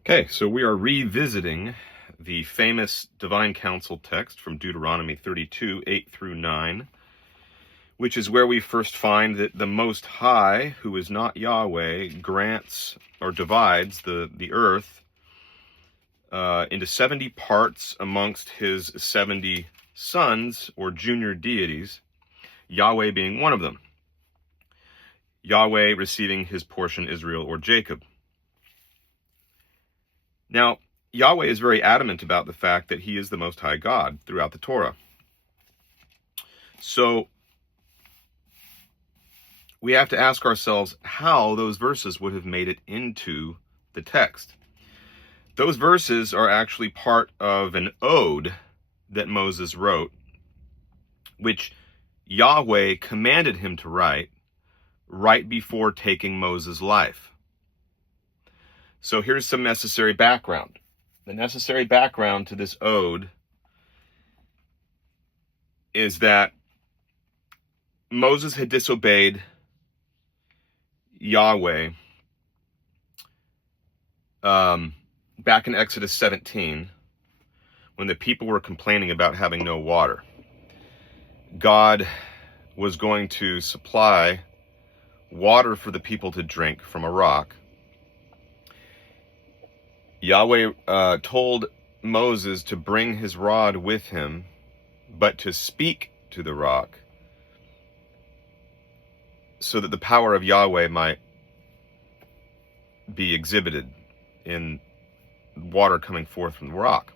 Okay, so we are revisiting the famous Divine Council text from Deuteronomy 32, 8 through 9, which is where we first find that the Most High, who is not Yahweh, grants or divides the earth into 70 parts amongst his 70 sons or junior deities, Yahweh being one of them. Yahweh receiving his portion, Israel or Jacob. Now, Yahweh is very adamant about the fact that he is the Most High God throughout the Torah. So we have to ask ourselves how those verses would have made it into the text. Those verses are actually part of an ode that Moses wrote, which Yahweh commanded him to write right before taking Moses' life. So here's some necessary background. The necessary background to this ode is that Moses had disobeyed Yahweh back in Exodus 17 when the people were complaining about having no water. God was going to supply water for the people to drink from a rock. Yahweh told Moses to bring his rod with him, but to speak to the rock so that the power of Yahweh might be exhibited in water coming forth from the rock.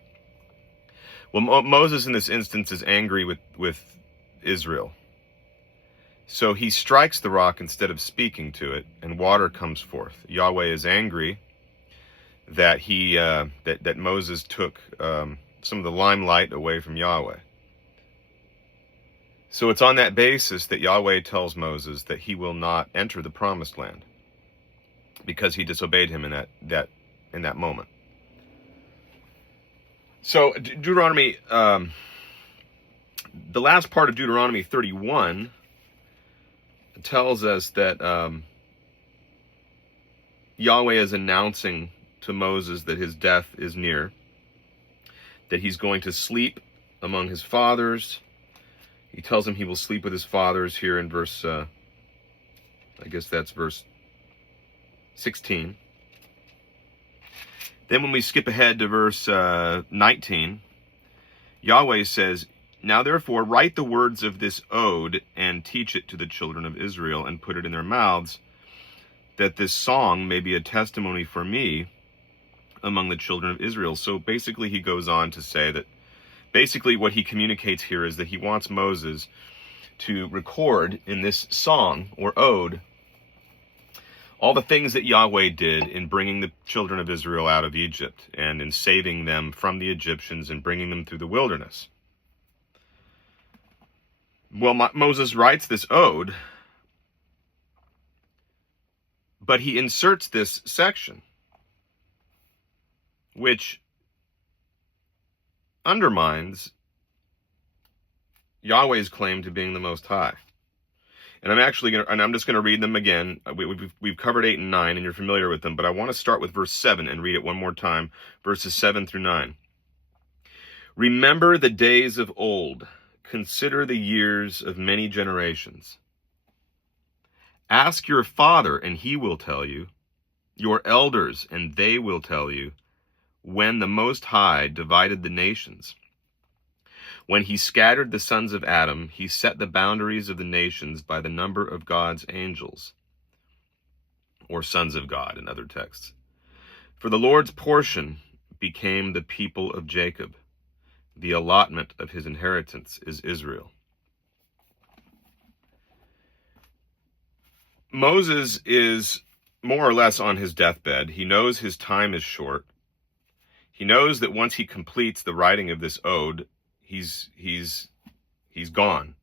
Well, Moses in this instance is angry with Israel. So he strikes the rock instead of speaking to it, and water comes forth. Yahweh is angry that that Moses took some of the limelight away from Yahweh. So it's on that basis that Yahweh tells Moses that he will not enter the promised land because he disobeyed him in that moment. So Deuteronomy, the last part of Deuteronomy 31 tells us that Yahweh is announcing to Moses that his death is near, that he's going to sleep among his fathers. He tells him he will sleep with his fathers here in verse, I guess that's verse 16. Then when we skip ahead to verse 19, Yahweh says, "Now therefore write the words of this ode and teach it to the children of Israel and put it in their mouths, that this song may be a testimony for me among the children of Israel." So basically he goes on to say that basically what he communicates here is that he wants Moses to record in this song or ode all the things that Yahweh did in bringing the children of Israel out of Egypt and in saving them from the Egyptians and bringing them through the wilderness. Well, Moses writes this ode, but he inserts this section, which undermines Yahweh's claim to being the Most High. And I'm just going to read them again. We've covered 8 and 9, and you're familiar with them, but I want to start with verse 7 and read it one more time, verses 7 through 9. "Remember the days of old. Consider the years of many generations. Ask your father, and he will tell you, your elders, and they will tell you, when the Most High divided the nations. When he scattered the sons of Adam, he set the boundaries of the nations by the number of God's angels," or sons of God in other texts. "For the Lord's portion became the people of Jacob. The allotment of his inheritance is Israel." Moses is more or less on his deathbed. He knows his time is short. He knows that once he completes the writing of this ode, he's gone.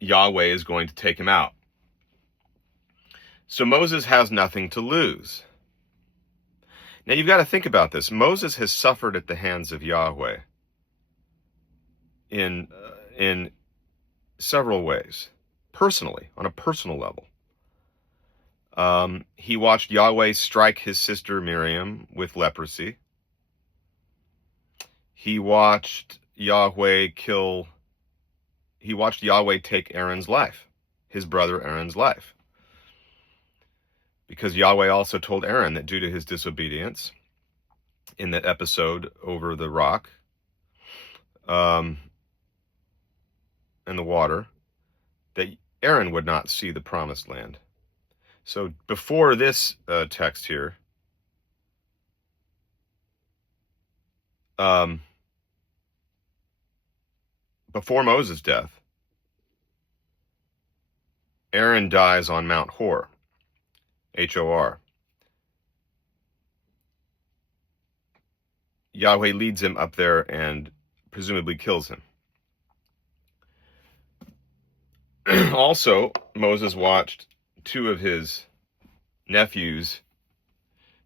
Yahweh is going to take him out. So Moses has nothing to lose. Now you've got to think about this. Moses has suffered at the hands of Yahweh in several ways, personally, on a personal level. He watched Yahweh strike his sister Miriam with leprosy. He watched Yahweh take Aaron's life, his brother Aaron's life. Because Yahweh also told Aaron that due to his disobedience in that episode over the rock and the water, that Aaron would not see the promised land. So before this text here, before Moses' death, Aaron dies on Mount Hor, Hor. Yahweh leads him up there and presumably kills him. Also, Moses watched two of his nephews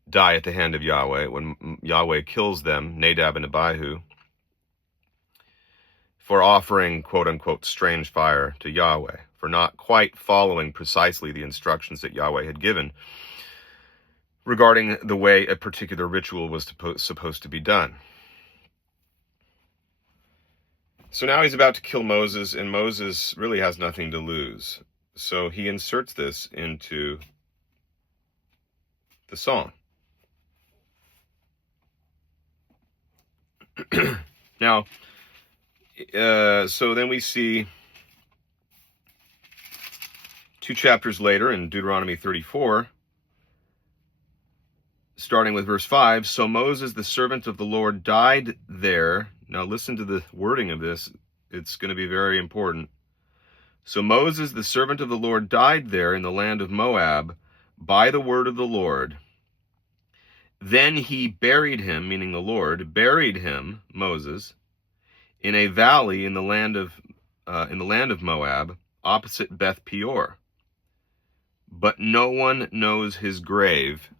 die at the hand of Yahweh when Yahweh kills them, Nadab and Abihu, for offering quote-unquote strange fire to Yahweh, for not quite following precisely the instructions that Yahweh had given regarding the way a particular ritual was supposed to be done. So now he's about to kill Moses, and Moses really has nothing to lose. So he inserts this into the song. Now, so then we see 2 chapters later in Deuteronomy 34, starting with verse 5, so Moses, the servant of the Lord, died there. Now listen to the wording of this. It's going to be very important. So Moses, the servant of the Lord, died there in the land of Moab by the word of the Lord. Then he buried him, meaning the Lord, buried him, Moses, in a valley in the land of Moab, opposite Beth Peor. But no one knows his grave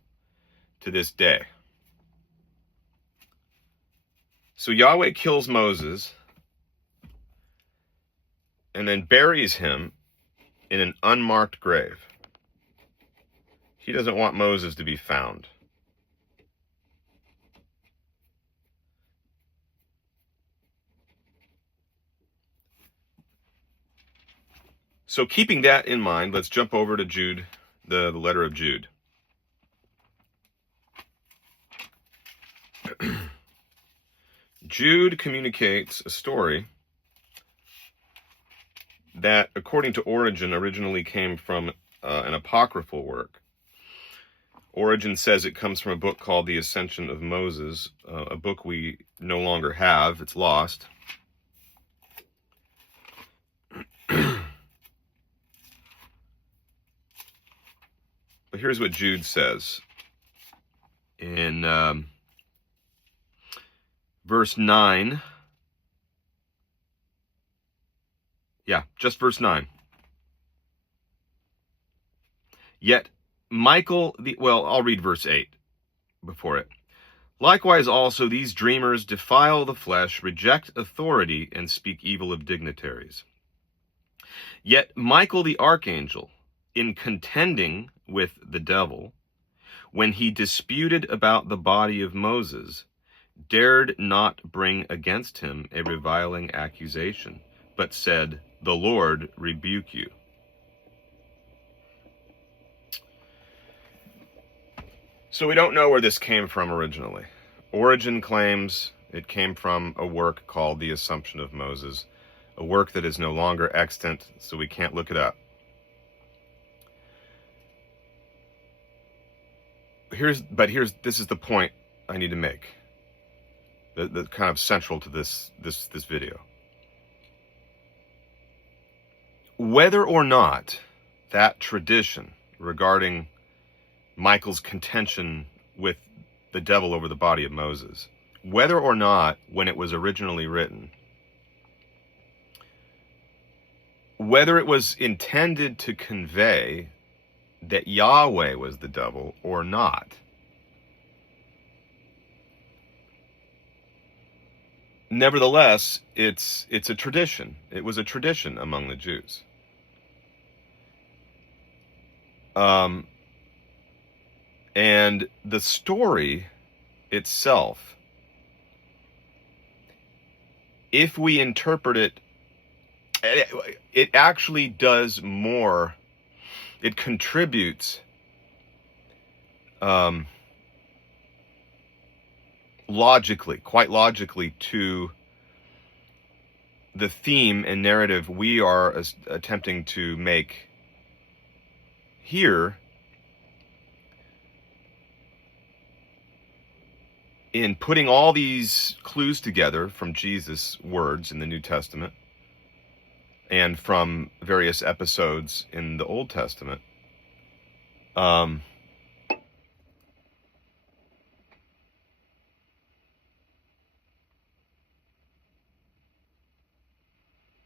to this day. So Yahweh kills Moses and then buries him in an unmarked grave. He doesn't want Moses to be found. So keeping that in mind, let's jump over to Jude, the letter of Jude. Jude communicates a story that, according to Origen, originally came from an apocryphal work. Origen says it comes from a book called The Ascension of Moses, a book we no longer have. It's lost. But here's what Jude says in verse 9. Yeah, just verse 9. Yet Michael, I'll read verse 8 before it. Likewise also these dreamers defile the flesh, reject authority, and speak evil of dignitaries. Yet Michael the archangel, in contending with the devil, when he disputed about the body of Moses, dared not bring against him a reviling accusation, but said, "The Lord rebuke you." So we don't know where this came from originally. Origen claims it came from a work called The Assumption of Moses, a work that is no longer extant, so we can't look it up. This is the point I need to make, the kind of central to this video. Whether or not that tradition regarding Michael's contention with the devil over the body of Moses, whether or not when it was originally written, whether it was intended to convey that Yahweh was the devil or not, nevertheless, it's a tradition. It was a tradition among the Jews. And the story itself, if we interpret it, it actually does more. It contributes quite logically, to the theme and narrative we are attempting to make here in putting all these clues together from Jesus' words in the New Testament and from various episodes in the Old Testament.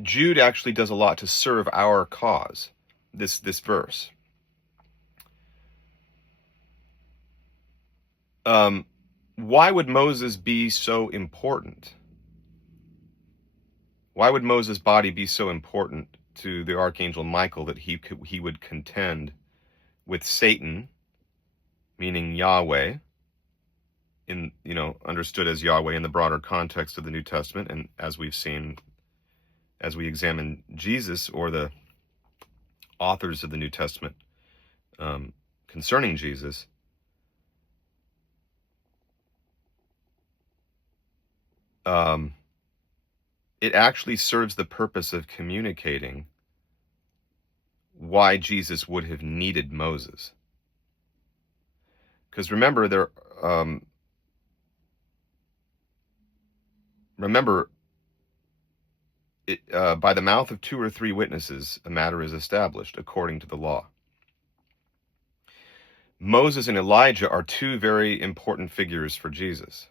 Jude actually does a lot to serve our cause, this verse. Why would Moses be so important? Why would Moses' body be so important to the Archangel Michael that he would contend with Satan, meaning Yahweh, understood as Yahweh in the broader context of the New Testament, and as we've seen, as we examine Jesus or the authors of the New Testament concerning Jesus, it actually serves the purpose of communicating why Jesus would have needed Moses. Because remember, by the mouth of 2 or 3 witnesses, a matter is established according to the law. Moses and Elijah are 2 very important figures for Jesus.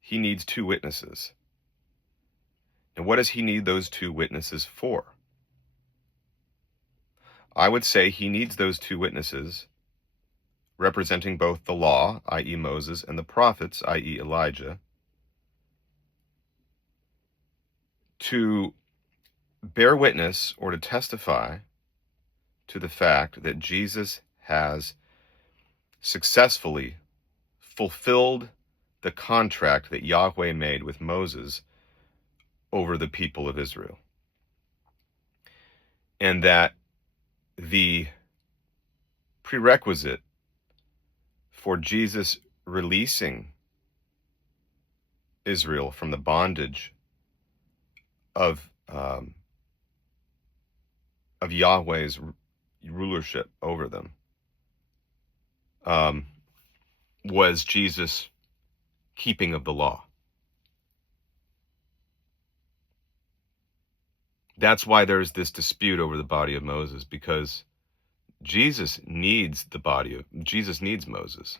He needs 2 witnesses. And what does he need those 2 witnesses for? I would say he needs those 2 witnesses representing both the law, i.e. Moses, and the prophets, i.e. Elijah, to bear witness or to testify to the fact that Jesus has successfully fulfilled the contract that Yahweh made with Moses over the people of Israel. And that the prerequisite for Jesus releasing Israel from the bondage of Yahweh's rulership over them was Jesus' keeping of the law. That's why there's this dispute over the body of Moses, because Jesus needs Moses.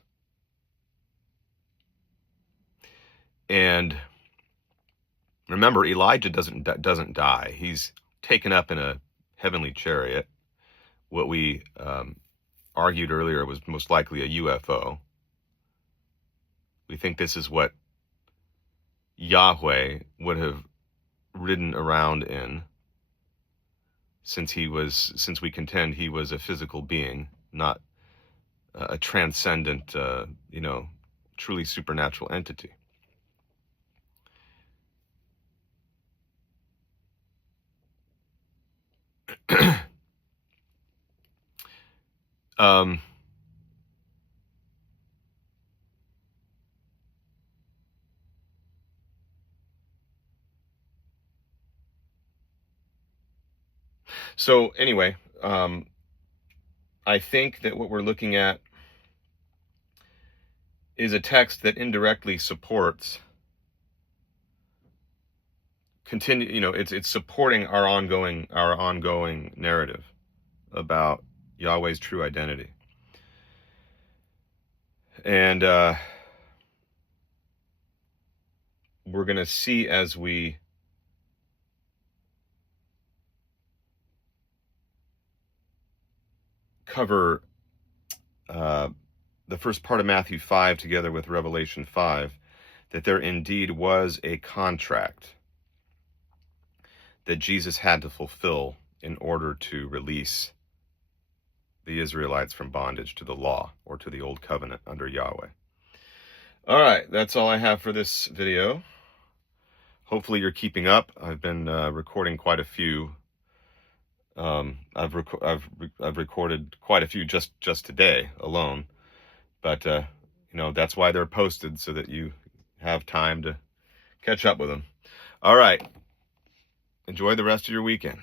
And remember, Elijah doesn't die. He's taken up in a heavenly chariot. What we argued earlier was most likely a UFO. We think this is what Yahweh would have ridden around in, since we contend he was a physical being, not a transcendent, truly supernatural entity. So anyway, I think that what we're looking at is a text that indirectly supports it's supporting our ongoing narrative about Yahweh's true identity. And we're going to see, as we cover the first part of Matthew 5 together with Revelation 5, that there indeed was a contract that Jesus had to fulfill in order to release the Israelites from bondage to the law or to the old covenant under Yahweh. All right, that's all I have for this video. Hopefully you're keeping up. I've been recording quite a few. I've recorded quite a few just today alone, but that's why they're posted, so that you have time to catch up with them. All right. Enjoy the rest of your weekend.